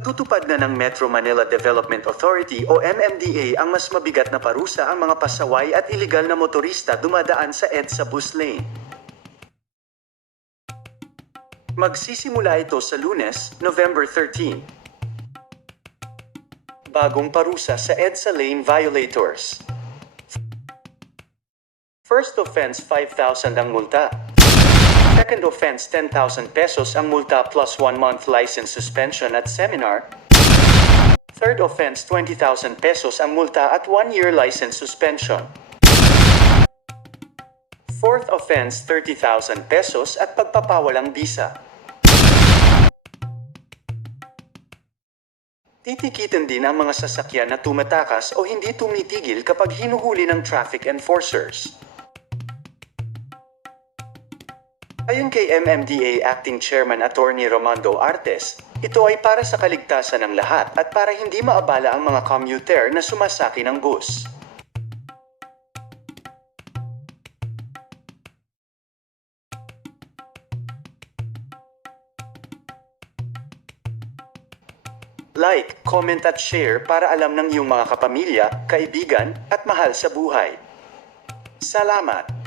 Natutupad na ng Metro Manila Development Authority o MMDA ang mas mabigat na parusa ang mga pasaway at iligal na motorista dumadaan sa EDSA bus lane. Magsisimula ito sa Lunes, November 13. Bagong parusa sa EDSA lane violators. First offense 5,000 ang multa. Second offense 10,000 pesos ang multa plus 1 month license suspension at seminar. Third offense 20,000 pesos ang multa at 1 year license suspension. Fourth offense 30,000 pesos at pagpapawalang bisa. Titikitin din ang mga sasakyan na tumatakas o hindi tumitigil kapag hinuhuli ng traffic enforcers. Ayon kay MMDA Acting Chairman Attorney Romando Artes, ito ay para sa kaligtasan ng lahat at para hindi maabala ang mga commuter na sumasakay ng bus. Like, comment at share para alam ng iyong mga kapamilya, kaibigan, at mahal sa buhay. Salamat!